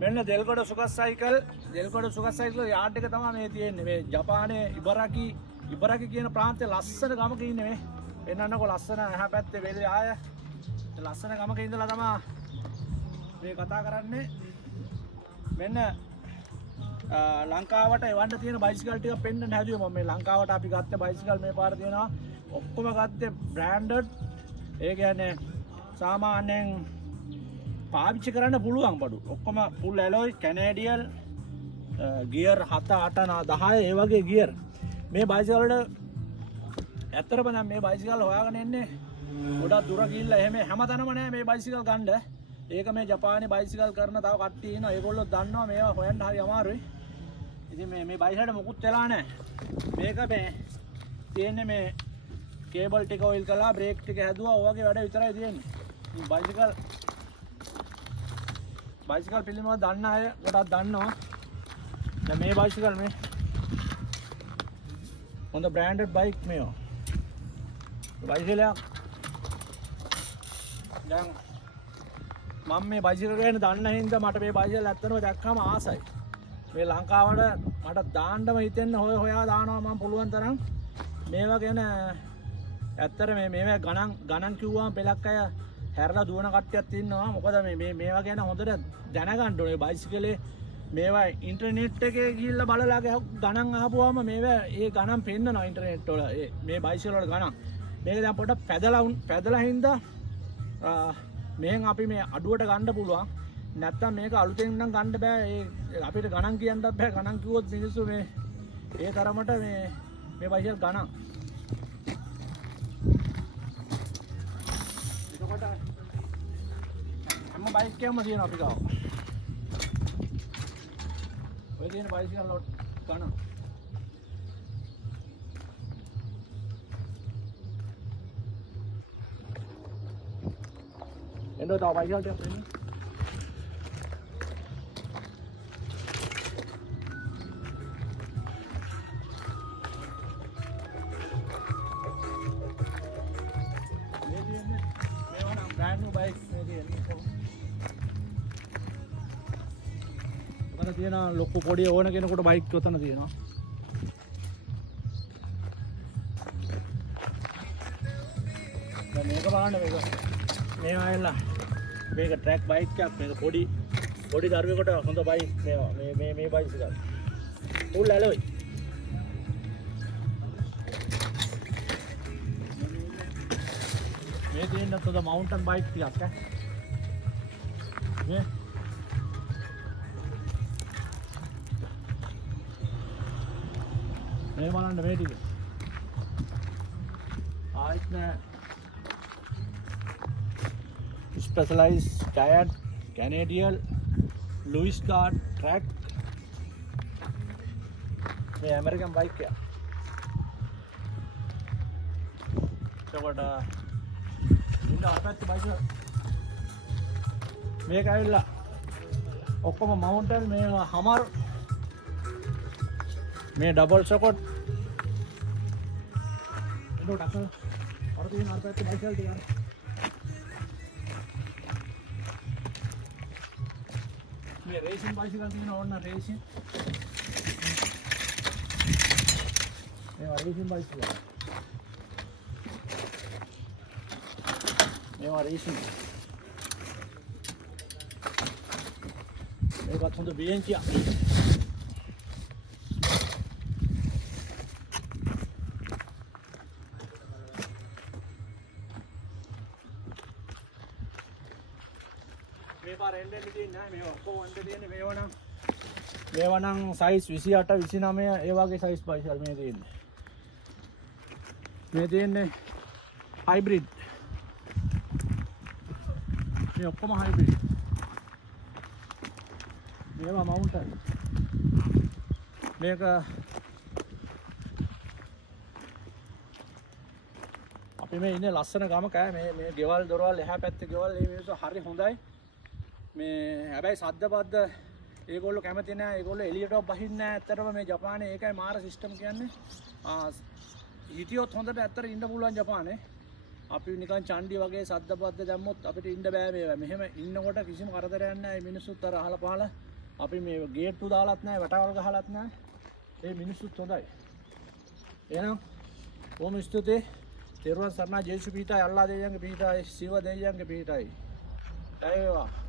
මෙන්න Delgoda Sugath cycle yard එක තමයි මේ තියෙන්නේ. මේ ජපානයේ ඉබරකි කියන ප්‍රාන්තයේ ලස්සන ගමක ඉන්නේ මේ. පෙන්නන්නකො ලස්සන එහා පැත්තේ වෙලේ ආය. ලස්සන ගමක ඉඳලා තමයි මේ කතා කරන්නේ. මෙන්න ලංකාවට එවන්න තියෙන බයිසිකල් ටික පෙන්නන්න හැදුවේ මම. මේ ලංකාවට අපි ගත්ත බයිසිකල් මේ පාර තියෙනවා. ඔක්කොම ගත්තේ බ්‍රෑන්ඩඩ්. ඒ කියන්නේ සාමාන්‍යයෙන් පාවිච්චි කරන්න පුළුවන් බඩු. ඔක්කොම ෆුල් ඇලොයි කැනේඩියන් ගියර් 7 8 10 ඒ වගේ ගියර්. මේ බයිසිකල් වලට ඇත්තටම නම් මේ බයිසිකල් හොයාගෙන එන්නේ ගොඩක් දුර ගිහිල්ලා එහෙම හැමතැනම නෑ මේ බයිසිකල් ගන්න. ඒක මේ ජපානයේ බයිසිකල් කරන තව කට්ටිය ඉන්නවා. ඒගොල්ලෝ දන්නවා මේවා හොයන්න හරි අමාරුයි. ඉතින් මේ බයිසිකල්ට මොකුත් වෙලා නෑ. මේක මේ තියෙන්නේ මේ කේබල් ටික ඔයිල් කළා බ්‍රේක් ටික හැදුවා ඔය වගේ වැඩ විතරයි තියෙන්නේ. බයිසිකල් පිළිබඳව දන්න අය ගොඩක් දන්නවා. දැන් මේ බයිසිකල් මේ හොඳ බ්‍රෑන්ඩඩ් බයික් මේවා. බයිසිකල් දැන් මම මේ බයිසිකල් ගැන දන්න හින්දා මට මේ බයිසිකල් ඇත්තටම දැක්කම ආසයි. මේ ලංකාවට මට දාන්නම හිතෙන්න හොයා දානවා මම පුළුවන් තරම්. මේවා ගැන ඇත්තට මේවා ගණන් කිව්වම පෙලක් අය හැරලා දුවන කට්ටියක් ඉන්නවා. මොකද මේවා ගැන හොඳට දැනගන්න ඕනේ. බයිසිකලේ මේවා ඉන්ටර්නෙට් එකේ ගිහිල්ලා බලලා ගණන් අහපුවාම මේවා ඒ ගණන් පෙන්නනවා ඉන්ටර්නෙට් වල. මේ බයිසිකල් වල ගණන්. මේක දැන් පොඩ්ඩක් පැදලා හින්දා මෙහෙන් අපි මේ අඩුවට ගන්න පුළුවන්. නැත්තම් මේක අලුතෙන් නම් ගන්න බෑ. ඒ අපිට ගණන් කියන්නත් බෑ. ගණන් කිව්වොත් මිනිස්සු මේ ඒ තරමට මේ බයිසිකල් ගණන්. එතකොට හැම බයික් එකක්ම තියෙනවා අපි ගාව. ඔය තියෙන බයිසිකල් වල ගණන්. එන්නෝ තව බයිසිකල් ටිකක් දෙන්න. brand new bike මේ තියෙන ලොකු පොඩි ඕන කෙනෙකුට බයික් උතන තියෙනවා. දැන් මේක බලන්න මේ ආයෙලා මේක ට්‍රැක් බයික් එකක්. මේක පොඩි දරුවෙකුට හොඳ බයික් මේවා. මේ බයික් එක ෆුල් ඇලොයි. මේ තියෙන තොද මවුන්ටන් බයික් ටිකක් ඈ. මේ බලන්න මේ ටික. ආයිත් නෑ specialise tyre Canadian Lewis card track. මේ ඇමරිකන් බයික් එක. එතකොට ඉන්න අපැත්ත බයික් මේක ඇවිල්ලා ඔක්කොම මවුන්ටන් මේ හමර් මේ ඩබල් සොකට් එතකොට අර තියෙන අපැත්ත බයිසිකල් ටික මේ රේසින් බයිසිකල් තියෙන ඕන රේසින් මේවා රේසින් බයිසිකල් මේවා රේසින් මේකත් හොඳ බේන්චියක්. මේ පාර එන්නේ නැහැ මේවා ඔක්කොම වන්ද තියෙන්නේ මේවා නම් සයිස් 28 29 ඒ වගේ සයිස් බයිසිකල් මේ තියෙන්නේ හයිබ්‍රිඩ්. මේ ඔක්කොම හයිබ්‍රිඩ්. මේවා මවුන්ටන්. මේක අපි මේ ඉන්නේ ලස්සන ගමක මේ ගෙවල් දොරවල් එහා පැත්තේ ගෙවල් මේ මිනිස්සු හරි හොඳයි. මේ හැබැයි සද්ද බද්ද ඒගොල්ලෝ කැමති නැහැ. ඒගොල්ලෝ එළියට බහින්නේ නැහැ. ඇත්තටම මේ ජපානයේ ඒකයි මාර සිස්ටම් කියන්නේ. හිටියොත් හොඳට ඇත්තට ඉන්න පුළුවන් ජපානයේ. අපි නිකන් චණ්ඩි වගේ සද්ද පද්ද දැම්මොත් අපිට ඉන්න බෑ මේවා. මෙහෙම ඉන්නකොට කිසිම කරදරයක් නැහැ. මේ මිනිස්සුත් අර අහලා පහල අපි මේ ගේට්ටු දාලත් නැහැ, වැටවල් ගහලත් නැහැ. මේ මිනිස්සුත් හොඳයි. එහෙනම් ඕම ස්තුතියි. තෙරුවන් සරණයි. ජේසු පීඨයි, අල්ලා දෙවියන්ගේ පීඨයි, සිව දෙවියන්ගේ පීඨයි. ජය වේවා.